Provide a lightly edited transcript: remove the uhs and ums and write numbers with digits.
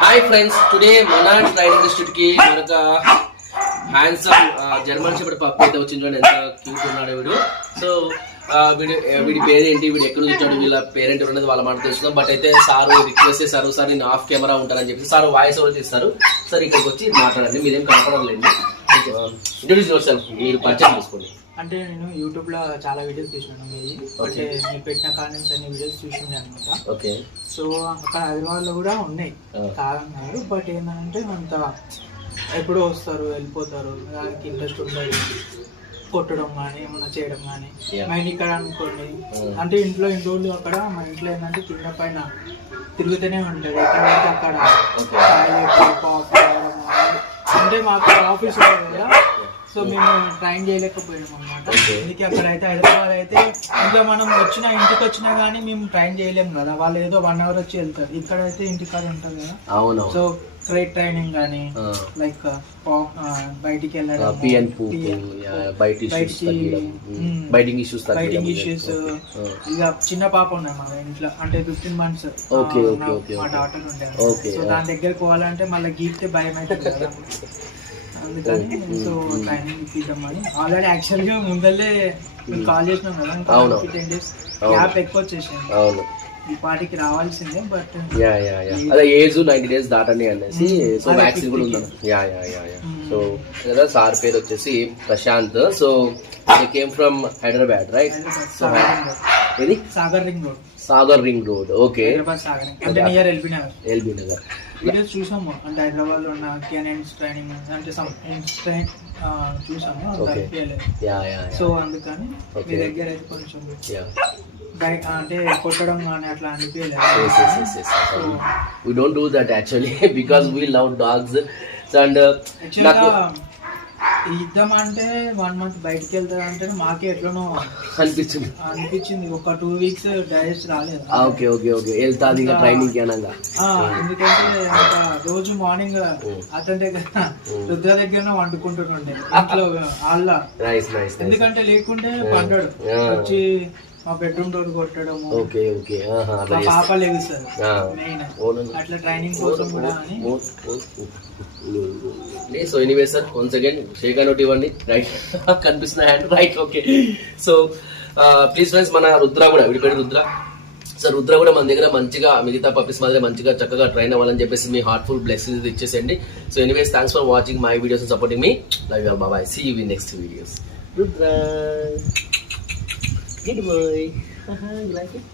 Hi friends, today మన training institute కి మరొక హ్యాండ్సమ్ జర్మన్ షెపర్డ్ పప్పి అయితే వచ్చింది. చూడండి ఎంత క్యూట్ ఉన్నాడు వీడు. సో వీడి పేరేంటి, వీడు ఎక్కడ నుంచి వచ్చాడు, వీళ్ళ పేరెంట్ ఉన్నది వాళ్ళ మాట తెలుసుకుందాం. బట్ అయితే సార్ రిక్వెస్ట్ చేశారు, సార్ నేను ఆఫ్ కెమెరా ఉంటారని చెప్పి సార్ వాయిస్ ఓవర్ ఇస్తారు. సార్ ఇక్కడికి వచ్చి మాట్లాడండి, మీరేం కనపడలేదు. ఇంట్రొడ్యూస్ యువర్ సెల్ఫ్, మీరు పరిచయం చేసుకోండి. అంటే నేను యూట్యూబ్ లో చాలా వీడియోస్ చూసినాను మీది. అంటే మీరు పెట్టిన కాడ నుంచి అన్ని వీడియోస్ చూసిండే అనమాట. ఓకే. సో అక్కడ హైదరాబాద్ లో కూడా ఉన్నాయి కాదన్నారు. బట్ ఏంటంటే అంత ఎప్పుడో వస్తారు వెళ్ళిపోతారు, దానికి ఇంట్రెస్ట్ ఉండదు కొట్టడం కానీ ఏమన్నా చేయడం కానీ. మైండ్ ఇక్కడ అనుకోండి, అంటే ఇంట్లో ఇన్ని రోజులు అక్కడ మా ఇంట్లో ఏంటంటే కింద పైన తిరుగుతూనే ఉంటాడు. ఎక్కడైతే అక్కడ కాఫీ అంటే మాకు ఆఫీస్ ఉంటుంది కదా. సో మేము ట్రైన్ చేయలేకపోయాం అనమాట. అందుకే అక్కడైతే హైదరాబాద్ అయితే ఇంకా మనం ఇంటికి వచ్చినా కానీ మేము ట్రైన్ చేయలేము కదా. వాళ్ళు ఏదో 1 hour వచ్చి వెళ్తారు. ఇక్కడైతే ఇంటికాడ ఉంటుంది కదా. సో క్రేట్ ట్రైనింగ్ కానీ లైక్ బయటికి వెళ్ళడం, బైటింగ్ ఇష్యూస్ ఇక చిన్న పాప ఉన్నాయి మా ఇంట్లో, అంటే 15 months మా డాటర్ ఉండే. సో దాని దగ్గరకు పోవాలంటే మళ్ళీ గీస్తే భయం అవుతుంది కదా. అందుకని సో ట్రైనింగ్ ఇప్పిద్దామని ఆల్రెడీ యాక్చువల్గా ముందల్లే కాల్ చేసినాం కదా. 10 days గ్యాప్ ఎక్కువ వచ్చేసింది, ఈ పార్టీకి రావాల్సిందే. బట్ అదే ఏజ్ 90 days దాటని అనేసి సో వ్యాక్సిన్ కూడా ఉందన్న. సో కదా సార్ పేరు వచ్చేసి Prashant. So they came from Hyderabad, right? ఇది సాగర్ రింగ్ రోడ్. ఓకే. అంటే నియర్ ఎల్బీ నగర్. వీడియోస్ చూసాము, అంటే హైదరాబాద్ లో ఉన్న కేనైన్స్ ట్రైనింగ్ అంటే చూసాము. సో అందుకని మీ దగ్గర అయితే కొంచెం అంటే కొట్టడం కానీ అట్లా అనిపించలేదు. We don't do that actually because we love dogs and ఇద్దాం అంటే 1 month బయటకు వెళ్తారు అంటే మాకే ఎట్లనో అనిపించింది. ఒక 2 weeks డైజెస్ట్ రాలేదు. వెళ్తాది ట్రైనింగ్ కి అనగా. ఎందుకంటే రోజు మార్నింగ్ అతని దగ్గర రుద్ర దగ్గర వండుకుంటుండే ఇంట్లో వాళ్ళ. ఎందుకంటే లేకుంటే పండడు వచ్చి మా బెడ్రూమ్ డోర్ కొట్టడము. పాప లెగుస్తారు మెయిన్ అట్లా ట్రైనింగ్ కోసం కూడా అని. So anyway sir, once again shake note ఇవ్వండి. రైట్, కనిపిస్తున్న hand. Right, okay. So please friends, మన రుద్ర కూడా విడిపెట్టి రుద్ర సార్, రుద్ర కూడా మన దగ్గర మంచిగా మిగతా పప్పీస్ మాదిరి మంచిగా చక్కగా ట్రైన్ అవ్వాలని చెప్పేసి మీ హార్ట్ఫుల్ బ్లెస్సింగ్స్ ఇచ్చేసేయండి. So anyways, thanks for watching my videos and supporting మీ. Love you all, bye bye, see you in next videos. Rudra, good boy. You like it?